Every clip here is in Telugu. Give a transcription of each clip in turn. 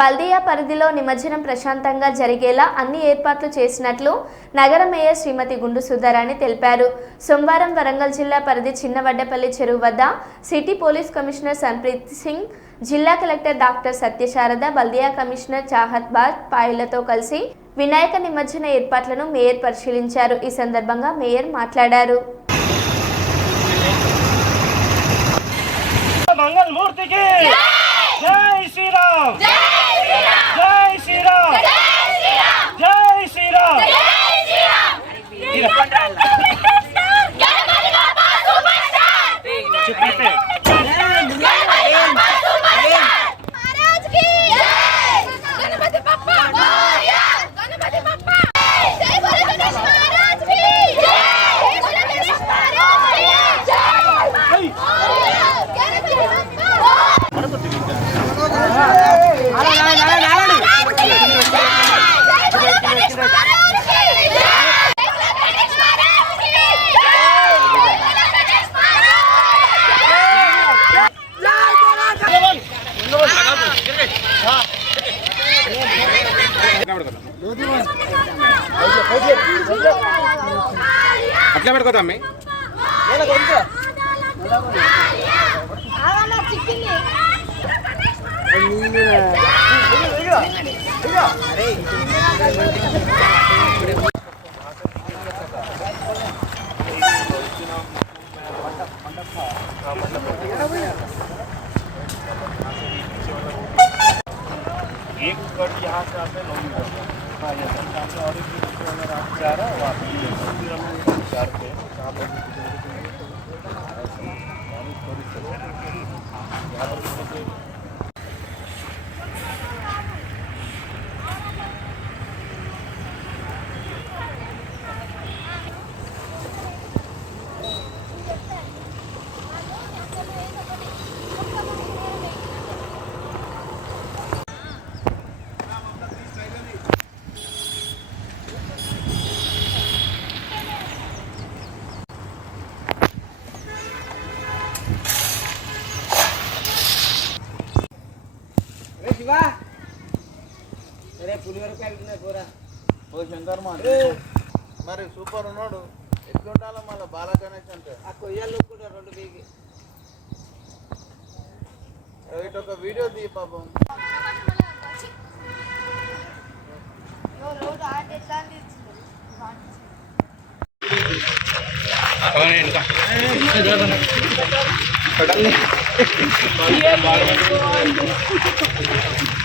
బల్దియా పరిధిలో నిమజ్జనం ప్రశాంతంగా జరిగేలా అన్ని ఏర్పాట్లు చేసినట్లు నగర మేయర్ శ్రీమతి గుండు సుధారాణి తెలిపారు. సోమవారం వరంగల్ జిల్లా పరిధి చిన్నవడ్డపల్లి చెరువు వద్ద city police commissioner Sampreeth Singh జిల్లా కలెక్టర్ డాక్టర్ సత్యశారద బల్దియా కమిషనర్ చాహత్ బాద్ పాయులతో కలిసి వినాయక నిమజ్జన ఏర్పాట్లను మేయర్ పరిశీలించారు. ఈ సందర్భంగా మేయర్ మాట్లాడారు. మంగళ అట్లా పెట్టుకోదా అమ్మాయి एक गाड़ी यहाँ से आते हैं हाँ, और एक जा रहा है वहाँ पे चार ఓ శంకర్ మా మరి సూపర్ ఉన్నాడు. ఎట్లుండాలో మళ్ళీ బాల గణేష్ అంటే. ఇటు ఒక వీడియో తీ పాపం.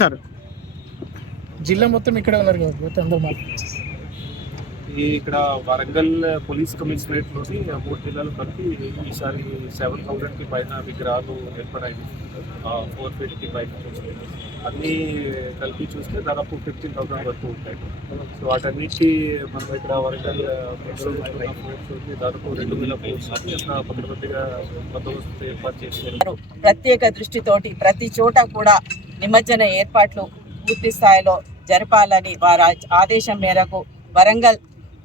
సార్ జిల్లా మొత్తం ఇక్కడ ఉన్నారు కదా అందరూ మాట్లాడారు. ఈ ఇక్కడ వరంగల్ పోలీస్ కమిషనరేట్ నుండి మూడు జిల్లాలు కలిపి ఈసారి సెవెన్ థౌసండ్కి పైన విగ్రహాలు ఏర్పడాయి. ఫోర్ ఫీట్కి పైన అన్నీ కలిపి చూస్తే దాదాపు ఫిఫ్టీన్ థౌసండ్ వరకు ఉంటాయి. సో వాటన్నిటి మనం ఇక్కడ వరంగల్ ఫోర్స్ దాదాపు రెండు వేల ఫోర్స్ బందోబస్తు ఏర్పాటు చేశారు ప్రత్యేక దృష్టితోటి ప్రతి చోట కూడా నిమజ్జన ఏర్పాట్లు పూర్తి స్థాయిలో జరపాలని వారి ఆదేశం మేరకు వరంగల్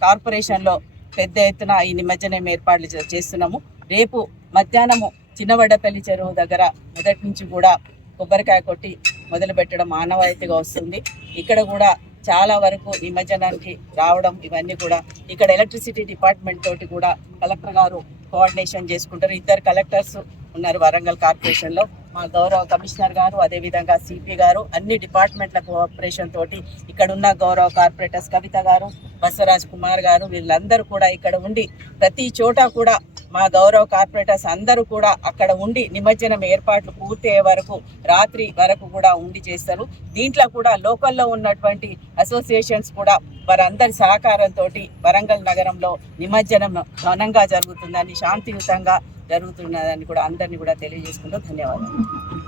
కార్పొరేషన్లో పెద్ద ఎత్తున ఈ నిమజ్జనం ఏర్పాట్లు చేస్తున్నాము. రేపు మధ్యాహ్నము చిన్నవడ్డపల్లి చెరువు దగ్గర మొదటి నుంచి కూడా కొబ్బరికాయ కొట్టి మొదలు పెట్టడం ఆనవాయితీగా వస్తుంది. ఇక్కడ కూడా చాలా వరకు నిమజ్జనానికి రావడం ఇవన్నీ కూడా ఇక్కడ ఎలక్ట్రిసిటీ డిపార్ట్మెంట్ తోటి కూడా కలెక్టర్ గారు కోఆర్డినేషన్ చేసుకుంటారు. ఇద్దరు కలెక్టర్స్ ఉన్నారు వరంగల్ కార్పొరేషన్లో. మా గౌరవ కమిషనర్ గారు అదే విధంగా సిపి గారు అన్ని డిపార్ట్మెంట్ల కోఆపరేషన్ తోటి ఇక్కడ ఉన్న గౌరవ కార్పొరేటర్స్ కవిత గారు బసవరాజ్ కుమార్ గారు వీళ్ళందరూ కూడా ఇక్కడ ఉండి ప్రతి చోట కూడా మా గౌరవ కార్పొరేటర్స్ అందరూ కూడా అక్కడ ఉండి నిమజ్జనం ఏర్పాట్లు పూర్తయ్యే వరకు రాత్రి వరకు కూడా ఉండి చేస్తారు. దీంట్లో కూడా లోకల్లో ఉన్నటువంటి అసోసియేషన్స్ కూడా వారందరి సహకారంతో వరంగల్ నగరంలో నిమజ్జనం ఘనంగా జరుగుతుందని శాంతియుతంగా జరుగుతున్నదని కూడా అందరినీ కూడా తెలియజేసుకుంటూ ధన్యవాదాలు.